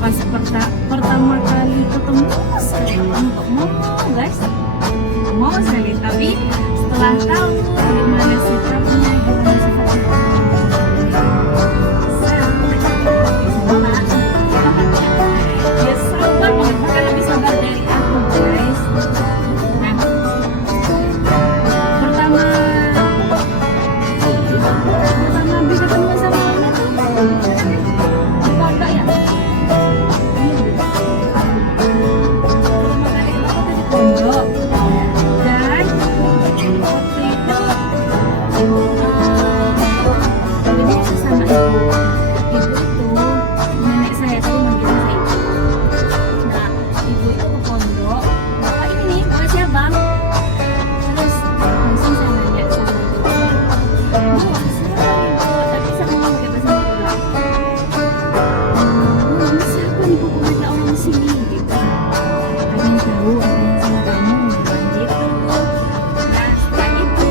Pas pertama kali ketemu saya untuk mau guys, mau sekali, tapi setelah tahu gimana sikapnya, gimana sifatnya, saya dia sabar banget, bahkan lebih sabar dari aku guys. Nah, pertama Bi ketemu sama Luna tuh di pondok ya. Pertama kali ketemu tuh di pondok, dan waktu itu ini sama ibu itu, nenek saya tadi manggil saya ibu. Nah, ibu itu ke pondok, bapak ini nih, bapak siapa? Terus langsung saya nanya sama ibu, Bu, siapa ibu? Tapi sama mama pakai bahasa Madura. Bu, siapa nih, Bu, ada orang sini gitu. Ada yang tahu, ada yang sama kamu, bilang gitu. Nah, setelah itu,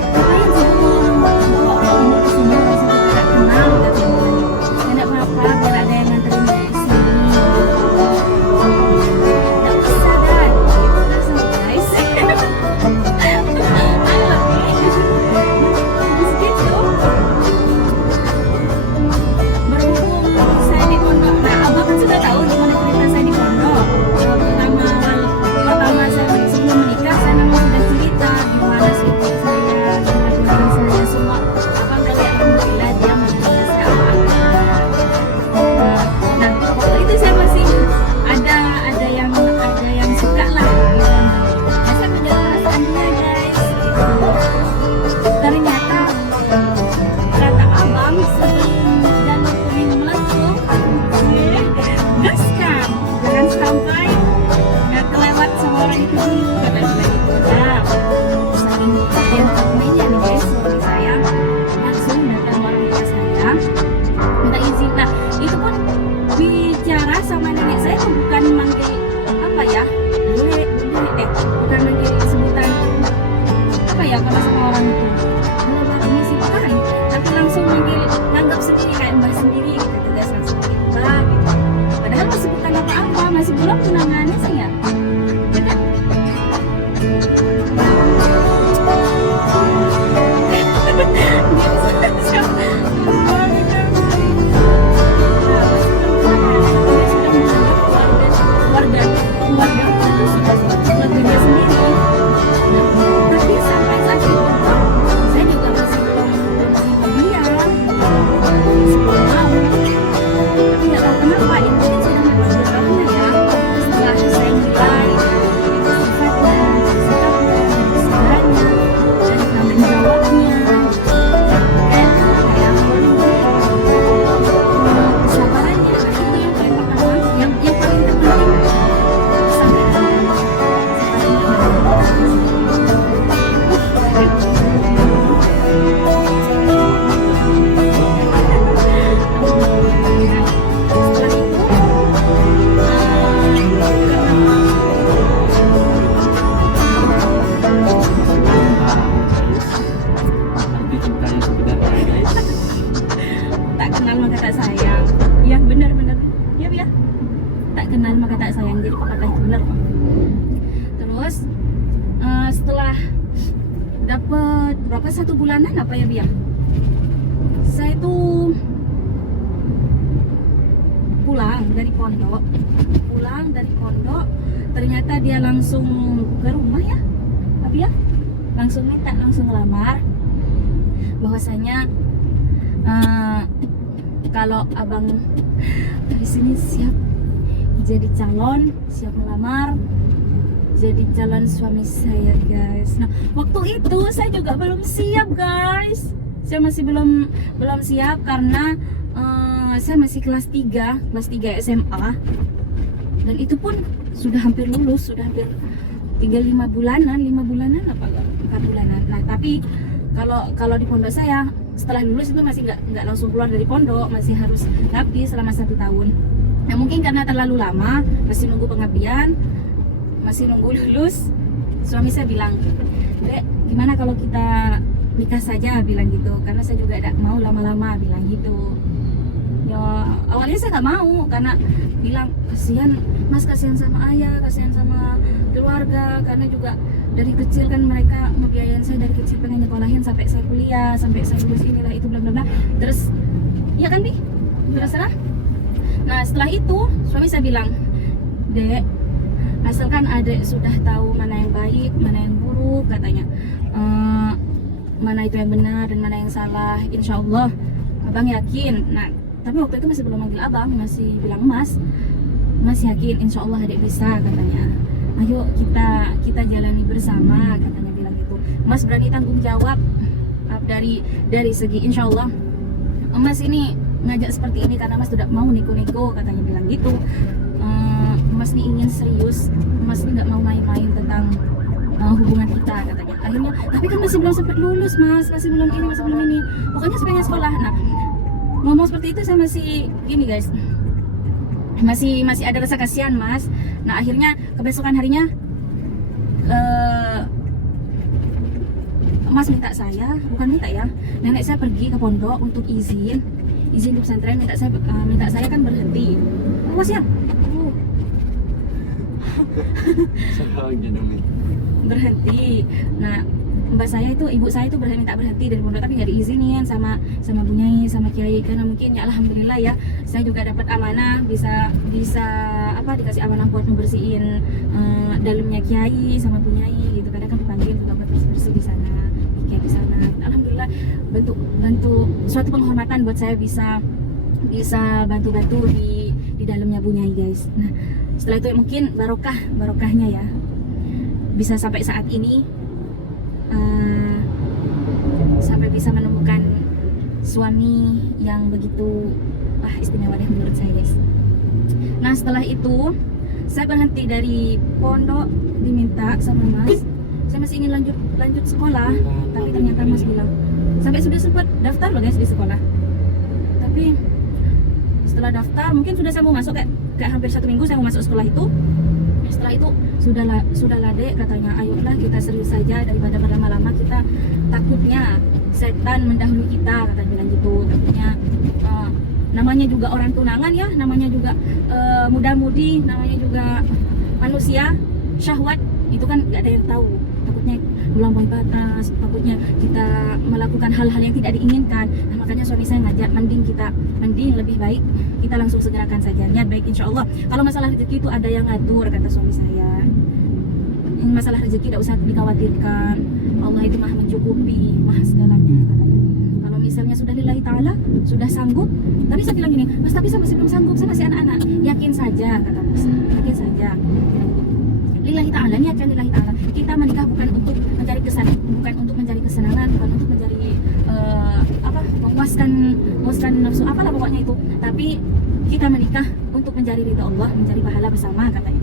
ngapain sih kamu bawa orang ini ke sini? Saya tidak kenal, katanya. Tidak apa-apa, biar ada yang nganterin saya ke sini. Tidak usah, Dan. Gitu langsung, guys. Ayo, gitu. Berhubung saya di pondok, nah abang kan sudah tahu gimana cerita saya di pondok. Pertama saya sebelum menikah, saya memang sudah cerita gimana sifat saya, gimana saya, semua. Abang tadi alhamdulillah dia menerima saya apa. Nah, waktu itu saya masih ada yang suka lah gitu. Nah, saya menjaga perasaan dia guys. Ternyata kata abang sebelum jalur kuning meletup, gaskan, jangan sampai nggak kelewat sama orang itu dulu, kata dia gitu. Nah, saking gentleman-nya nih guys, suami saya langsung datang orang tua saya minta izin. Nah, itu pun bicara sama nenek saya tuh bukan manggil apa ya, bule, bukan manggil sebutan apa ya kalau sama orang itu, halo Mbak, permisi bukan, tapi langsung manggil, nganggap sendiri kayak mbak sendiri gitu, tegas langsung manggil Mbak gitu. Padahal masih bukan apa-apa, masih belum tunangannya sih ya, ya kan? Dia bisa siapa? Banget kan? Nah, masih belum tunangannya, dia sudah menganggap keluarga itu sudah keluarganya sendiri. Nah, tapi sampai saat itu saya juga masih belum menerima dia, masih belum mau. Tapi nggak tahu kenapa itu sudah menjadi ya. Setelah saya nilai itu sifatnya, sikapnya, kesabarannya, dan tanggung jawabnya, kayak kesabarannya. Nah, itu yang paling pertama, yang paling terpenting, kesabaran. Setelah itu Arti cinta yang sebenarnya guys. tak kenal maka tak sayang. Ya benar-benar. Ya ya. Tak kenal maka tak sayang. Jadi pepatah itu benar kok. Terus setelah dapat berapa, 1 bulanan apa ya Bia? Saya tuh pulang dari pondok, ternyata dia langsung ke rumah ya, tapi ya langsung minta, langsung ngelamar, bahwasanya kalau abang dari sini siap jadi calon, siap melamar jadi calon suami saya guys. Nah, waktu itu saya juga belum siap guys, saya masih belum siap karena saya masih kelas 3 SMA, dan itu pun sudah hampir lulus, sudah hampir tinggal 5 bulanan apa 4 bulanan. Nah, tapi kalau di pondok saya setelah lulus itu masih nggak langsung keluar dari pondok, masih harus ngabdi selama 1 tahun. Nah, mungkin karena terlalu lama, masih nunggu pengabdian, masih nunggu lulus, suami saya bilang, Dek, gimana kalau kita nikah saja, bilang gitu, karena saya juga tidak mau lama-lama, bilang gitu. Ya awalnya saya nggak mau karena bilang kasihan mas, kasihan sama ayah, kasihan sama keluarga, karena juga dari kecil kan mereka ngebiayain saya dari kecil, pengen nyekolahin sampai saya kuliah, sampai saya lulus inilah itu bla bla bla. Terus iya kan Bi? Terserah. Nah setelah itu suami saya bilang, Dek, asalkan adek sudah tahu mana yang baik, mana yang buruk katanya, mana itu yang benar dan mana yang salah, insya Allah abang yakin. Nah tapi waktu itu masih belum manggil abang, masih bilang mas yakin insya Allah adek bisa katanya, ayo kita jalani bersama katanya, bilang gitu. Mas berani tanggung jawab dari segi insya Allah mas ini ngajak seperti ini karena mas tidak mau neko-neko katanya, bilang gitu. Mas ini ingin serius, mas ini nggak mau main-main tentang hubungan kita katanya. Akhirnya tapi kan masih belum sempat lulus mas, masih belum ini, masih belum ini, pokoknya pengen sekolah. Nah ngomong seperti itu saya masih gini guys, masih ada rasa kasihan mas. Nah akhirnya kebesokan harinya mas minta saya, bukan minta ya, nenek saya pergi ke pondok untuk izin di pesantren, minta saya kan berhenti. Awas ya, berhenti. Nah mbak saya itu, ibu saya itu minta berhenti dari pondok, tapi nggak diizinin sama Bu Nyai, sama Kiai, karena mungkin ya alhamdulillah ya saya juga dapat amanah, bisa dikasih amanah buat ngebersihin dalamnya Kiai sama Bu Nyai gitu. Kadang kan dipanggil juga buat bersih di sana, Kiai di sana. Alhamdulillah bentuk suatu penghormatan buat saya bisa bantu di dalamnya Bu Nyai guys. Nah setelah itu mungkin barokahnya ya bisa sampai saat ini, sampai bisa menemukan suami yang begitu istimewa deh menurut saya guys. Nah setelah itu saya berhenti dari pondok, diminta sama mas, saya masih ingin lanjut sekolah, tapi ternyata mas bilang, sampai sudah sempat daftar loh guys di sekolah, tapi setelah daftar mungkin sudah saya mau masuk kayak hampir 1 minggu saya mau masuk sekolah itu. Setelah itu sudahlah dek katanya, ayolah kita serius saja daripada berlama-lama, kita takutnya setan mendahului kita, kata bilang gitu. Takutnya namanya juga orang tunangan ya, namanya juga muda-mudi, namanya juga manusia, syahwat itu kan nggak ada yang tahu. Takutnya melampaui batas, takutnya kita melakukan hal-hal yang tidak diinginkan. Nah, makanya suami saya ngajak, mending lebih baik kita langsung segerakan saja, niat baik insya Allah. Kalau masalah rezeki itu ada yang ngatur, kata suami saya. Yang masalah rezeki tidak usah dikhawatirkan, Allah itu maha mencukupi, maha segalanya katanya. Kalau misalnya sudah lillahi ta'ala, sudah sanggup. Tapi saya bilang gini, mas tapi saya masih belum sanggup, saya masih anak-anak. Yakin saja kata mas, yakin saja. Lillahi ta'ala, niatkan lillahi ta'ala. Kita menikah bukan untuk mencari kesenangan, bukan untuk mencari memuaskan nafsu apalah pokoknya itu. Tapi kita menikah untuk mencari ridha Allah, mencari pahala bersama katanya.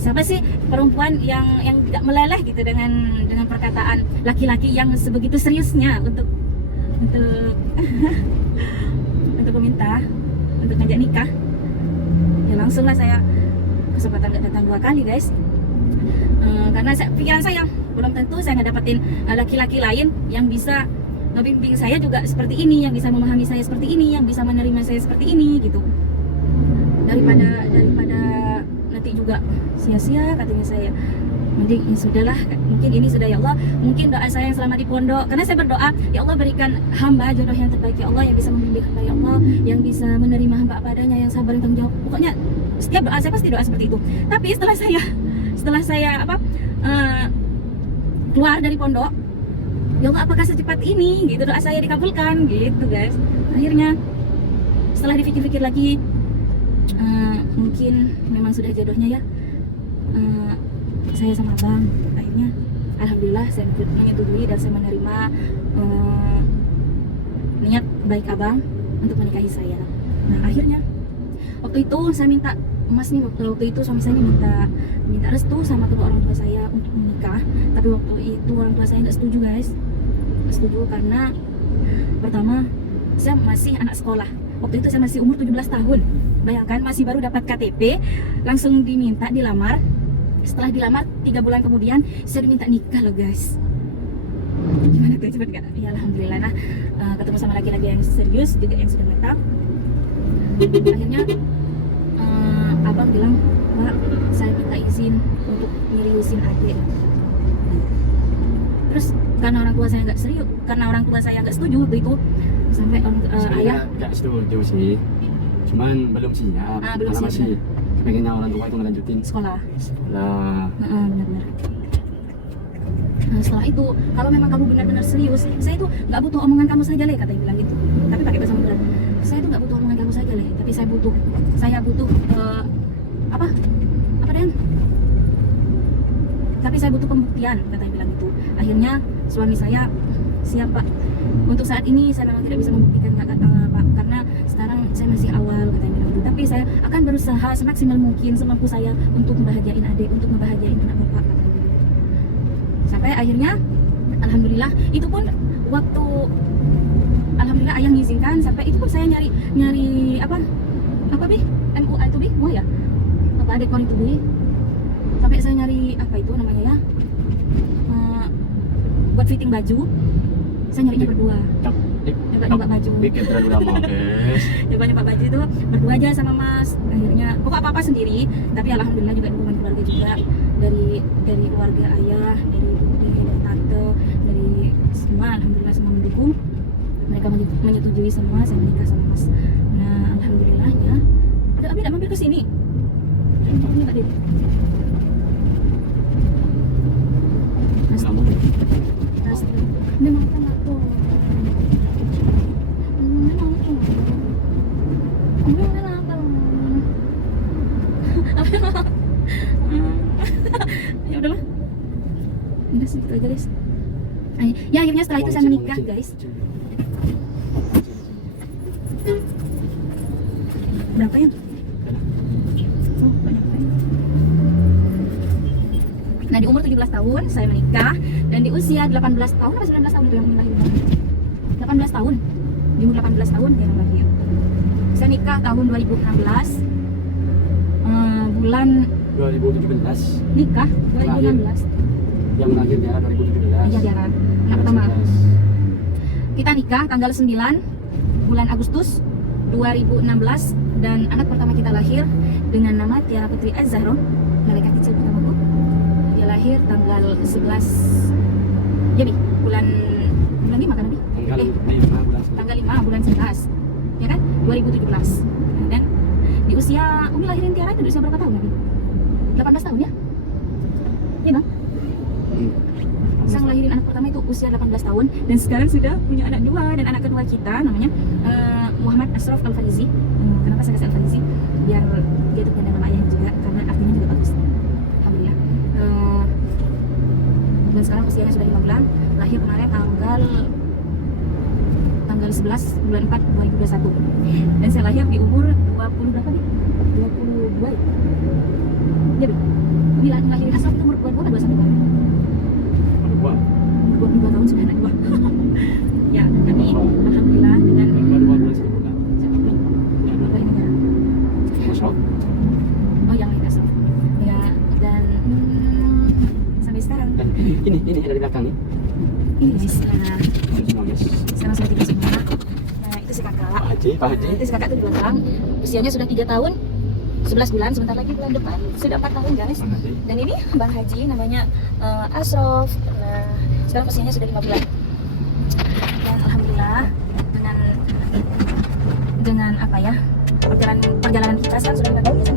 Siapa sih perempuan yang tidak meleleh gitu dengan perkataan laki-laki yang sebegitu seriusnya untuk untuk meminta, untuk ngajak nikah. Ya langsunglah saya, kesempatan gak datang 2 kali guys. Karena pikiran saya belum tentu saya ngedapetin laki-laki lain yang bisa ngebimbing saya juga seperti ini, yang bisa memahami saya seperti ini, yang bisa menerima saya seperti ini gitu. Daripada nanti juga sia-sia katanya saya, mending ya sudahlah, mungkin ini sudah ya Allah, mungkin doa saya yang selama di pondok, karena saya berdoa ya Allah berikan hamba jodoh yang terbaik ya Allah, yang bisa membimbing hamba ya Allah, yang bisa menerima hamba apa adanya, yang sabar dan tanggung jawab. Pokoknya setiap doa saya pasti doa seperti itu. Tapi setelah saya keluar dari pondok, ya Allah apakah secepat ini gitu doa saya dikabulkan gitu guys. Akhirnya setelah dipikir-pikir lagi, mungkin memang sudah jodohnya ya, saya sama abang. Akhirnya alhamdulillah saya menyetujui dan saya menerima niat baik abang untuk menikahi saya. Nah akhirnya waktu itu saya minta mas nih, waktu itu suami saya minta restu sama kedua orang tua saya untuk menikah. Tapi waktu itu orang tua saya nggak setuju guys, nggak setuju karena pertama saya masih anak sekolah. Waktu itu saya masih umur 17 tahun. Bayangkan masih baru dapat KTP, langsung dilamar. Setelah dilamar 3 bulan kemudian saya diminta nikah loh guys. Gimana tuh, cepet gak? Ya alhamdulillah. Nah ketemu sama laki-laki yang serius juga, yang sudah matang. Akhirnya abang bilang, Pak, saya minta izin untuk nyeriusin adik. Terus karena orang tua saya nggak setuju waktu itu, sampai ayah nggak setuju sih, cuman belum siap. belum Karena siap, masih pengennya orang tua itu ngelanjutin sekolah. lah. Benar-benar. Nah, setelah itu, kalau memang kamu benar-benar serius, saya itu nggak butuh omongan kamu saja leh, katanya bilang gitu. Tapi pakai bahasa Madura. Saya itu nggak butuh omongan kamu saja leh, tapi saya butuh apa Den? Tapi saya butuh pembuktian, katanya bilang gitu. Akhirnya suami saya, siap Pak. Untuk saat ini saya memang tidak bisa membuktikan Pak, karena sekarang saya masih awal, katanya bilang gitu. Tapi saya akan berusaha semaksimal mungkin semampu saya untuk membahagiain adik, untuk membahagiain anak Bapak, katanya gitu. Sampai akhirnya alhamdulillah, itu pun waktu alhamdulillah ayah mengizinkan, sampai itu pun saya nyari apa Bi? MUA itu Bi? Mau ya? Apa adik kon itu Bi? Sampai saya nyari apa itu namanya ya? Buat fitting baju. Saya nyarinya berdua. Nyoba baju. Bikin terlalu lama, guys. Nyoba baju itu berdua aja sama Mas. Akhirnya pokok apa-apa sendiri, tapi alhamdulillah juga dukungan keluarga juga, dari keluarga ayah, dari tante, dari semua, alhamdulillah semua mendukung. Mereka menyetujui semua saya menikah sama Mas. Nah, alhamdulillahnya. Udah Abi mampir ke sini. Ini tadi. Mas, Kamu ini makan aku. Ya udahlah, udah segitu aja guys. Ya akhirnya setelah itu saya menikah guys. Berapa ya? Oh, banyak banget. Nah, di umur 17 tahun saya menikah, dan di usia 18 tahun atau 19 tahun itu yang lahir. 18 tahun. Di umur 18 tahun yang lahir. Saya nikah tahun 2016. Bulan 2017. nikah 2016. Yang lahir dia 2017. Iya, Diara. Anak pertama. Kita nikah tanggal 9 bulan Agustus 2016, dan anak pertama kita lahir dengan nama Tiara Putri Az-Zahra, malaikat kecil pertamaku. Dia lahir tanggal 11 ya Bi, bulan 5 kan Bi? Tanggal 5 bulan 11 ya kan? 2017. Dan di usia Umi lahirin Tiara itu di usia berapa tahun Bi? 18 tahun ya? Iya Bang? Saya ngelahirin anak pertama itu usia 18 tahun, dan sekarang sudah punya anak dua, dan anak kedua kita namanya Muhammad Ashraf Al-Farizi. Kenapa saya kasih Al-Farizi? Biar dia itu punya nama ayah juga, karena artinya juga bagus. Alhamdulillah. Dan sekarang usianya sudah 5 bulan. Lahir kemarin tanggal 11 bulan 4 2021. Dan saya lahir di umur 20 berapa nih? 22 ya? Iya Bi? Bila ngelahirin Ashraf itu umur 22 atau 21 tahun? 22 tahun sudah anak dua. Ya, tapi alhamdulillah dengan oh yang lain Ashraf. Ya, dan sampai sekarang. Ini dari belakang nih. Ini guys, Semua guys. sekarang sudah tiga semua. Nah, itu si kakak. Pak Haji. Itu si kakak tuh di belakang. Usianya sudah 3 tahun 11 bulan, sebentar lagi bulan depan sudah 4 tahun guys. Dan ini Bang Haji namanya Ashraf. Nah, sekarang usianya sudah 5 bulan. Dan alhamdulillah dengan apa ya, perjalanan kita sekarang sudah 5 tahun ya